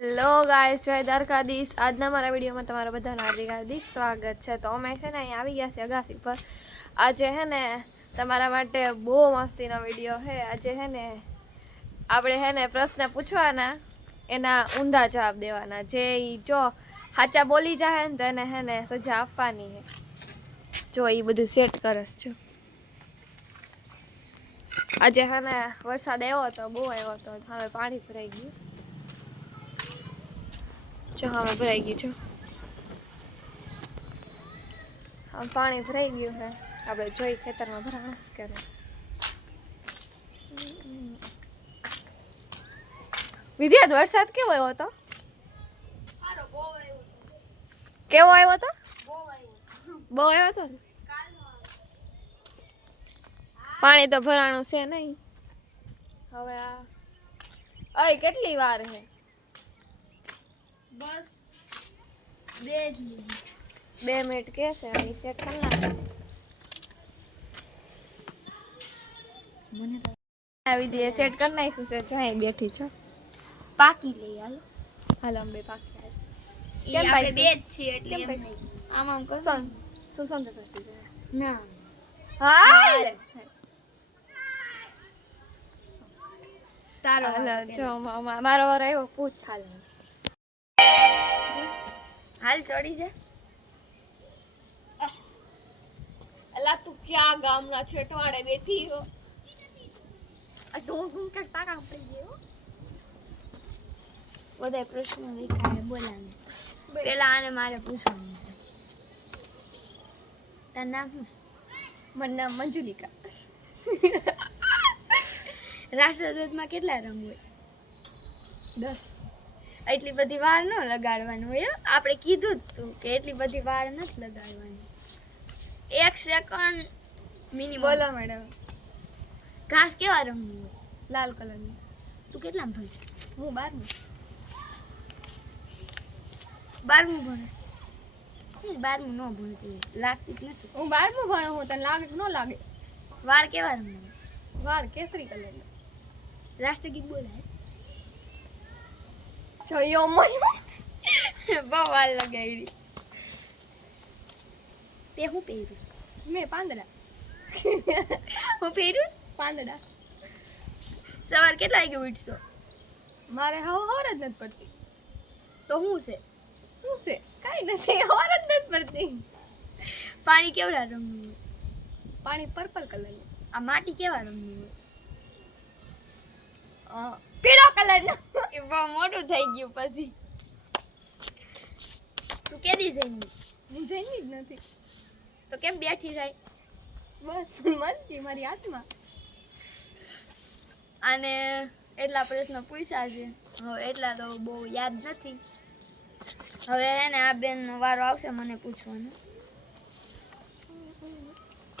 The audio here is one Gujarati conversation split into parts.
હેલો ગાઈસ, જય દ્વારકાધીશ। આજના મારા વિડીયોમાં તમારા બધાનું હાર્દિક હાર્દિક સ્વાગત છે। તો અમે છે ને અહીં આવી ગયા છે અગાસી પર। આજે છે ને તમારા માટે બહુ મસ્તીનો વિડીયો છે। આજે છે ને આપણે છે ને પ્રશ્ન પૂછવાના, એના ઊંધા જવાબ દેવાના। જે જો સાચા બોલી જાય ને તો એને છે ને સજા આપવાની છે। જો એ બધું સેટ કરસ છો। આજે છે ને વરસાદ આવ્યો હતો, બહુ આવ્યો હતો। હવે પાણી ભરાઈ ગયું। જો હવે ભરાઈ ગયું છે, પાણી ભરાઈ ગયું છે। આપણે જોઈ ખેતરમાં ભરાણસ કરે। વિદ્યાર્થ, વરસાદ કેવો આવ્યો હતો? કેવો આવ્યો હતો? બહુ આવ્યો હતો ને? પાણી તો ભરાણું છે નહીં। હવે આ કેટલી વાર છે? બસ 2 મિનિટ 2 મિનિટ કે છે? અહીં સેટ કરી નાખે। મને તો આવી દે સેટ કરી નાખ્યું છે। જો અહીં બેઠી છો, પાકી લઈ હાલો અંબે પાકી કેમ કેમ આપણે પાકી? બે જ છીએ એટલે કેમ એમ પાકી? આમ આમ કર સુસંત કરસી ના હાલ તારો હાલો, જો મારો વાર આવ્યો, પૂછ હાલ। હાલ ચડી જા। અલા તું ક્યાં ગામના છેઠવાડે બેઠી હો? આ ઢોંગ કે ટાકા પડી ગયો। બધા પ્રશ્નો લખાય બોલાને। પેલા આને મારે પૂછવાનું છે, તારું નામ શું છે? મારું નામ મંજુલિકા। રાષ્ટ્રધ્વજમાં કેટલા રંગ હોય? 10। એટલી બધી વાર ન લગાડવાનું હોય। આપણે કીધું જ તું કે એટલી બધી વાર નથી લગાડવાની। 1 સેકન્ડ મિનિમમ। બોલો મેડમ। ઘાસ કેવા રંગનું હોય? લાલ કલરનું। તું કેટલામાં ભણે? હું 12મું। 12મું ભણે? 12મું ન ભણતી હોય, લાગતી જ નથી। હું 12મું ભણું હું, તને લાગે કે ન લાગે? વાળ કેવા રંગના? વાળ કેસરી કલરનો। રાષ્ટ્રગીત બોલાય? જોયો મને બહુ વાર લગાડી। તે હું પહેર્યું? મેં પાંદડા। હું પહેર્યું? પાંદડા। સવાર કેટલા વાગે ઉઠશો? મારે હવાર જ નથી પડતી। તો શું છે? શું છે? કાંઈ નથી, હવાર જ નથી પડતી। પાણી કેવડા રંગનું હોય? પાણી પર્પલ કલરનું। આ માટી કેવા રંગનું હોય? પીળો કલરનો। એ બહુ મોટું થઈ ગયું પછી। તું કેદી જઈની? હું જઈની જ નથી। તો કેમ બેઠી જાય? બસ મનથી, મારી આત્મા। અને એટલા પ્રશ્ન પૂછ્યા છે, હવે એટલા તો બહુ યાદ નથી। હવે એને આ બેનનો વારો આવશે મને પૂછવાનો।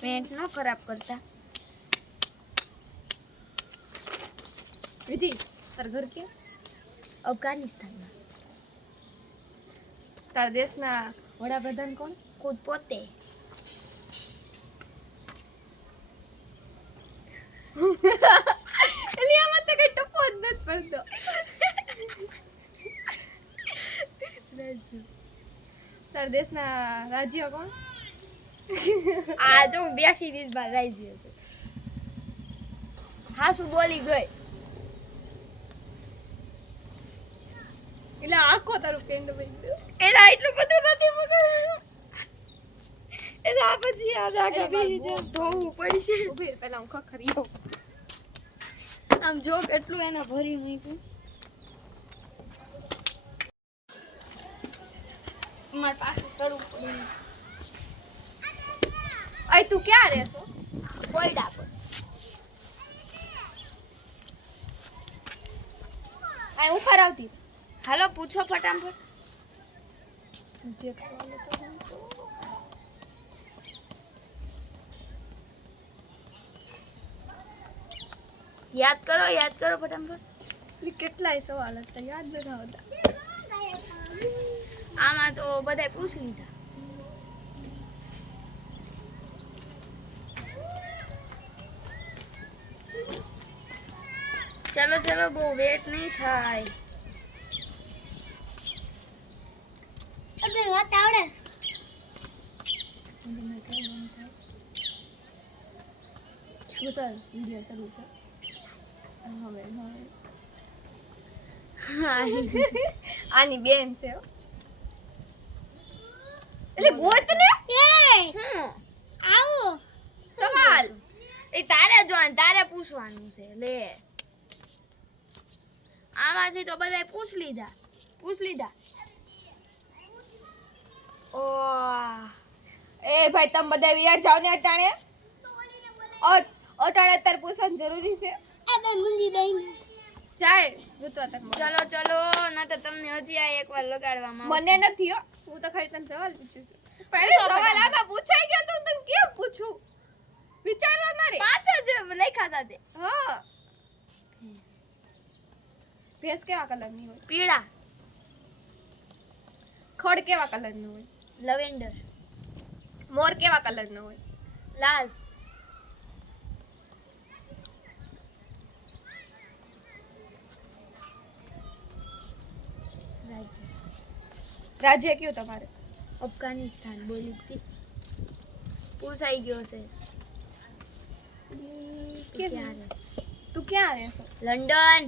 પેન્ટ ન ખરાબ કરતા। વિધિ, તાર ઘર ક્યાં? અફઘાનિસ્તાનમાં। તારા દેશના વડાપ્રધાન કોણ? ખુદ પોતે। એટલે આમાં તો કઈ ટપો જ નથી પડતો। તારા દેશના રાજ્ય કોણ? આ જો હું બેઠી રીત બાર રાજ્ય છે। હા શું બોલી ગઈ? એટલે આખો તારું પેન્ટ બન્યું। એલા એટલું બધું નથી પકડવાનું। એટલે આ પછી યાદ રાખે બીજી જે ધોવું પડશે। ઉભી રહે, પહેલા હું ખખરી આવું। આમ જો કેટલું એને ભરી મૂક્યું। મારે પાછું કરવું પડે। અય તું ક્યાં રહેશો? કોયડા પર। અહીં ઉપર આવતી। હાલો પૂછો ફટાફટ। જે એક સવાલ હતો યાદ કરો ફટાફટ। એટલે કેટલાય સવાલ હતા, યાદ નથી આવતા। આમાં તો બધાય પૂછી લીધા। ચલો ચલો બહુ વેટ નહીં થાય। તો ચાલ વિડિયો શરૂ છે હવે હા આની બેન છે હો. એટલે ગોત ને આવો સવાલ એ તારે જોવાનું તારે પૂછવાનું છે લે આમાંથી તો બધાય પૂછ લીધા ઓ એ ભાઈ તમે બધા વિયાર જાવ ને અટાણે અટાણે અત્યારે પૂછવાનું જરૂરી છે જાય ઋતુ અત્યારે ચલો ના તો તમને હજી આ એકવાર લગાડવામાં મને નથી હો હું તો ખાલી તને સવાલ પૂછું છું પહેલો સવાલ આમાં પૂછાઈ ગયો તો તને કેમ પૂછું વિચારવા મારે પાછા જ લખ્યા હતા તે હા ભેંસ કેવા કલરની હોય પીળા ખડ કેવા કલરનું હોય લવેન્ડર મોર કેવા કલરનો હોય લાલ રાજ્ય કયું તમારે અફઘાનિસ્તાન બોલી હતી પૂછાઈ ગયો છે તું ક્યાં રહેશો લંડન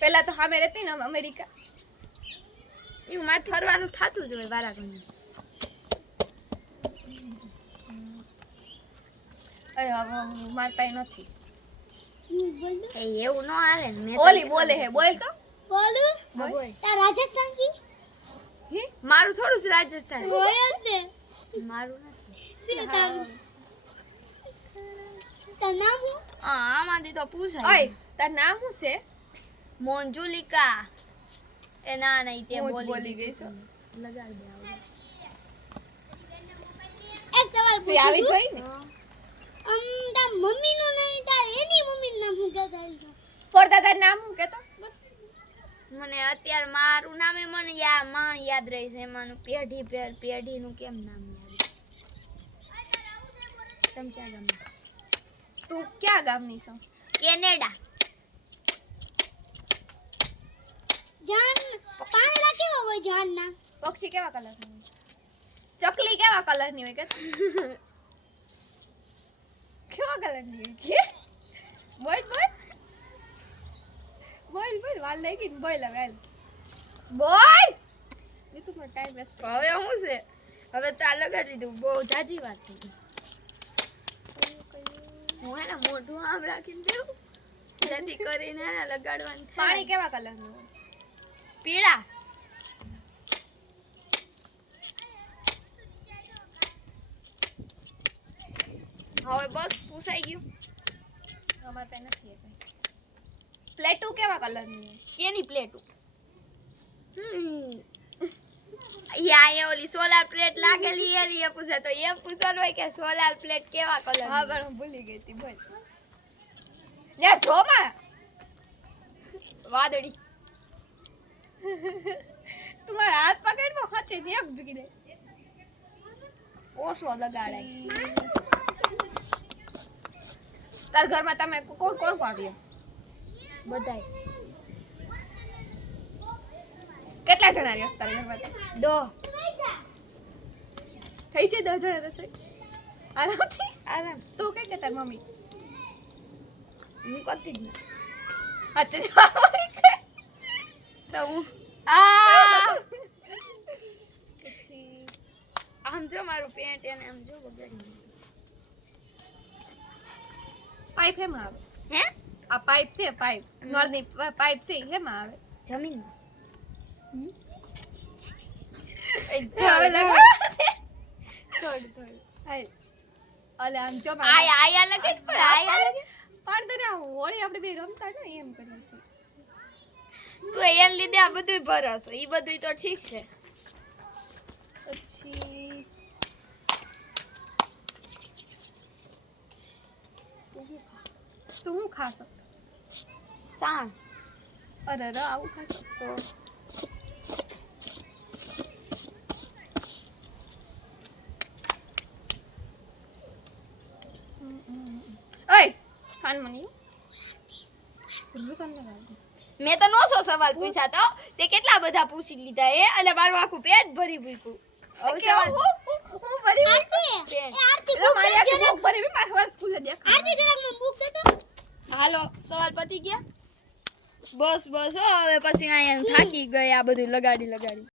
પહેલા તો સામે રહેતી ને અમેરિકા એવું મારે ફરવાનું થતું જ હોય વારા ઘણી અરે હવે મારી પાસે નથી એવું ન આવે ને મેં ઓલી બોલે હે બોલ તો બોલું બોલ રાજસ્થાન કી હે મારું થોડું જ રાજસ્થાન હોય જ ને મારું નથી શું તારું તારું નામ હું આમાંથી તો પૂછાય ઓય તાર નામ શું છે મોન્જુલિકા એ ના નહીં તે હું જ બોલી બોલી ગઈ છું લગાડ દે આવું એક સવાલ તું આવી પૂછું જોઈ ને તાર મમ્મી નું નહીં તાર એની મમ્મી નું નામ હું કે તારી ફોરતા તાર નામ શું કેતો મને અત્યારે મારું નામ એ મને માં યાદ રહી છે એમાંનું પેઢીનું કેમ નામ યાદ તમે ક્યાં ગામના તું ક્યાં ગામની છો કેનેડા જાન પાંદડા કેવા હોય જાનના પક્ષી કેવા કલરની હોય ચકલી કેવા કલરની હોય કે કેવા કલરની હોય કે બોલ વાલ લઈ ગઈ ને બોલ હવે બોલ એ તો ટાઈમ વેસ્ટ હવે શું છે હવે તો આ લગાડી દીધું બહુ જાજી વાત થઈ હું હે ને મોઢું આમ રાખીને દેવું જેથી કરીને હે ને લગાડવાનું થાય. પાણી કેવા કલરનું હોય પીળા હવે બસ પૂછાઈ ગયું અમાર પાસે નથી એ કઈ પ્લેટું કેવા કલરની હોય કેની પ્લેટું અહીંયા ઓલી સોલાર પ્લેટ લાગેલી એની એ પૂછે તો એમ પૂછવાનું હોય કે સોલાર પ્લેટ કેવા કલર હા પણ હું ભૂલી ગઈ હતી બોલ લે જોમાં વાદળી તું મારા હાથ પકડમાં હચે જ એક ભીગી દે ઓછો લગાડાય તાર ઘરમાં તમે કોણ કોણ આવ્યો બધાય કેટલા જણા રહ્યો તારા ઘરમાં દો થઈ છે 10 જણા રસોઈ આરામથી આરામ તું કઈ કે તાર મમ્મી હું કરતી જ નહીં હચે જવાની કે તો હું પછી આમ જો મારું પેન્ટ એને આમ જો બગાડી પાઇપ હેમાં આવે હે આ પાઇપ છે પાઇપ નળની પાઇપ છે હેમાં આવે જમીન હવે લગા થોડું હાલ અલે આમ જો આયા લગે પણ આયા લગે પણ તને હોળી આપણે બે રમતા ને એમ કરીએ છીએ તું એને લીધે આ બધું ભરસો ઈ બધું તો ઠીક છે પછી તું હું ખાશો સાણ અરે ર આવું ખાશો તો ઓય સાન મની મેં તો નોસો સવાલ પૂછ્યા તો તે કેટલા બધા પૂછી લીધા એ અને મારું આખું પેટ ભરી ભૂક્યું હવે સવાલ હું ફરી આરતી એ આરતી એટલે મારી આખી બુક ભરી બી મારી વાર સ્કૂલે દેખ આરતી જરાક મને બુક દે તો હાલો સવાલ પતી ગયા બસ બસ હો હવે પછી અહીંયા થાકી ગયા આ બધું લગાડી